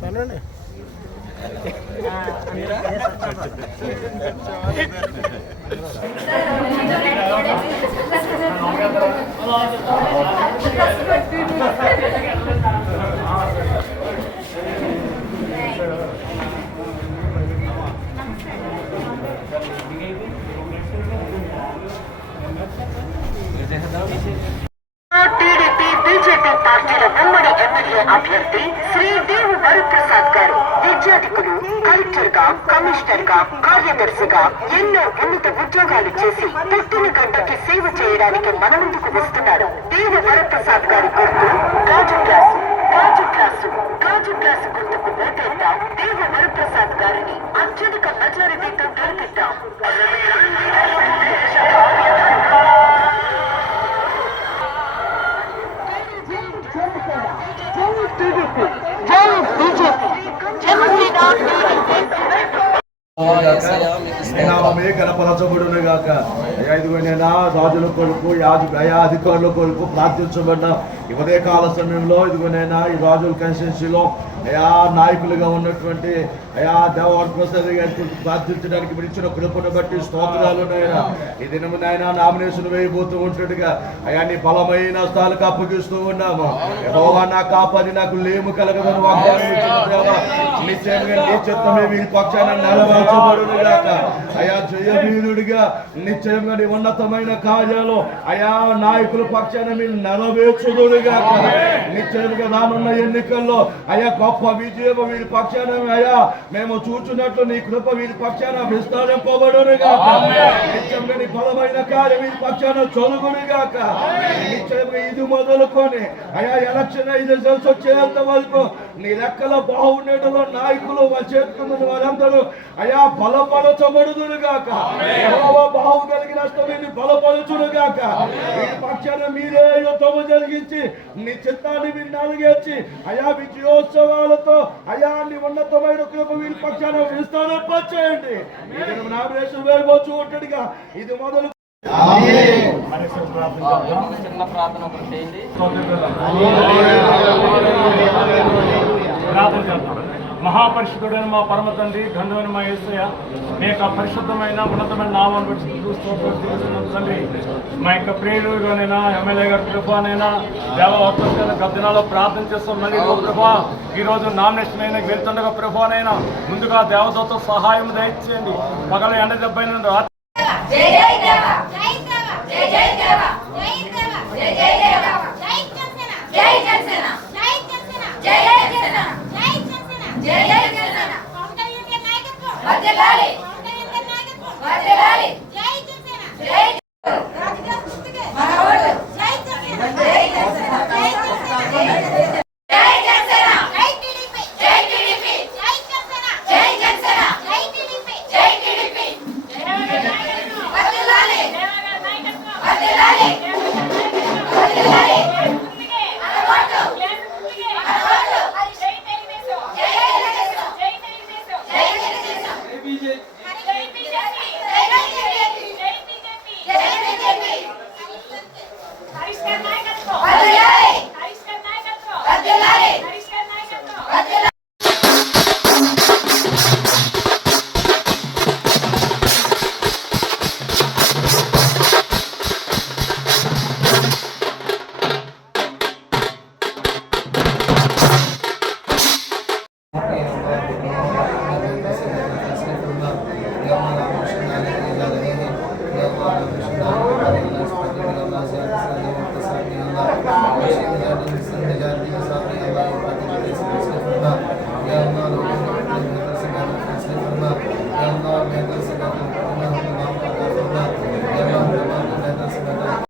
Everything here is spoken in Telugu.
చాలండి. Ja, ja. Ja, ja. Ja, అభ్యర్థి శ్రీ దేవు వరప్రసాద్ గారు. విద్యాధికులు కలెక్టర్గా కమిషనర్గా కార్యదర్శిగా ఎన్నో ఉన్నత ఉద్యోగాలు చేసి పుట్టిన గంటకి సేవ చేయడానికి మన ముందుకు వస్తున్నారు. దేవు వరప్రసాద్ గారి గుర్తు గాజు గ్లాసు గాజు గ్లాసు గాజు గ్లాసు గుర్తుకు ఓటేద్దాం. దేవు వరప్రసాద్ గారిని అత్యధిక మెజారిటీతో గెలిపిద్దాం. నామే కనపరచబడును గాక అయ్యా ఇదిగో నేనా రాజుల కొడుకు యాజు అయా అధికారుల కొడుకు ప్రార్థించబడిన ఇవదే కాల సమయంలో ఇదిగో నేనా ఈ రాజుల కన్స్టిట్యూన్సీలో అయా నాయకులుగా ఉన్నటువంటి అయా దేవాడి ప్రసాద్ గారికి ప్రార్థించడానికి కృపను బట్టి స్తోత్రాలు నాయన. ఈ దినము నాయన నామినేషన్ వేయబోతూ ఉంటుండగా అయా నీ బలమైన స్థాలకు అప్పగిస్తూ ఉన్నాము. యెహోవా నా కాపని నాకు లేము కలగదని వాగ్దానం నిశ్చయంగా నీ చిత్తమే వీరి పక్షాన నెరవేర్చబడును అయా జయవీరుడిగా నిశ్చయంగా నీ ఉన్నతమైన కార్యాలు అయా నాయకుల పక్షాన మీరు నెరవేర్చుడు గాక నిశ్చయంగా రానున్న ఎన్నికల్లో అయా గొప్ప విజయం వీరి పక్షాన అయా మేము చూచున్నట్లు నీ కృప వీరి పక్షాన విస్తరింపబడును గాక నిత్యంగా నీ బలమైన కార్యం వీరి పక్షాన చొలుగును గాక నిశ్చయంగా ఇది మొదలుకొని అయా ఎలక్షన్ ఐదు రిజల్ట్స్ వచ్చేంత వరకు నీ లెక్కల బాగుండేటలో నాయకులు చేతుకున్న వారందరూ అయా బలపరచబడుదురు గాక బాహు కలిగిన అష్టమిని బలపరచును గాక ఈ పక్షాన మీరే యుద్ధము జరిగించి నీ చిత్తాన్ని మీరు నలిగేర్చి అయా విజయోత్సవాలతో అయా నీ ఉన్నతమైన కృప వీరి పక్షాన విస్తారింపచేయండి. ఇది నామినేషన్ వేయబోచు ఉంటడిగా ఇది మొదలు చిన్న ప్రార్థన ఒకటి చేయండి. ప్రార్థన చేద్దాం. మహాపరిశుద్ధుడైన మా పరమ తండ్రి గంధమైన మా యేసయ్య మీ యొక్క పరిశుద్ధమైన ఉన్నతమైన నామాన్ని బట్టి తండ్రి. మా యొక్క ప్రియుడుగానైనా ఎమ్మెల్యే గారి కృపానైనా దేవవర్తన గద్దెనాలో ప్రార్థన చేస్తాం ఓ ప్రభా ఈ రోజు నామినేషన్ అయినా వెళ్తుండగా ప్రభానైనా ముందుగా దేవదత్త సహాయం దయచేయండి. పగల ఎండ దెబ్బైన రాత్రి জেলা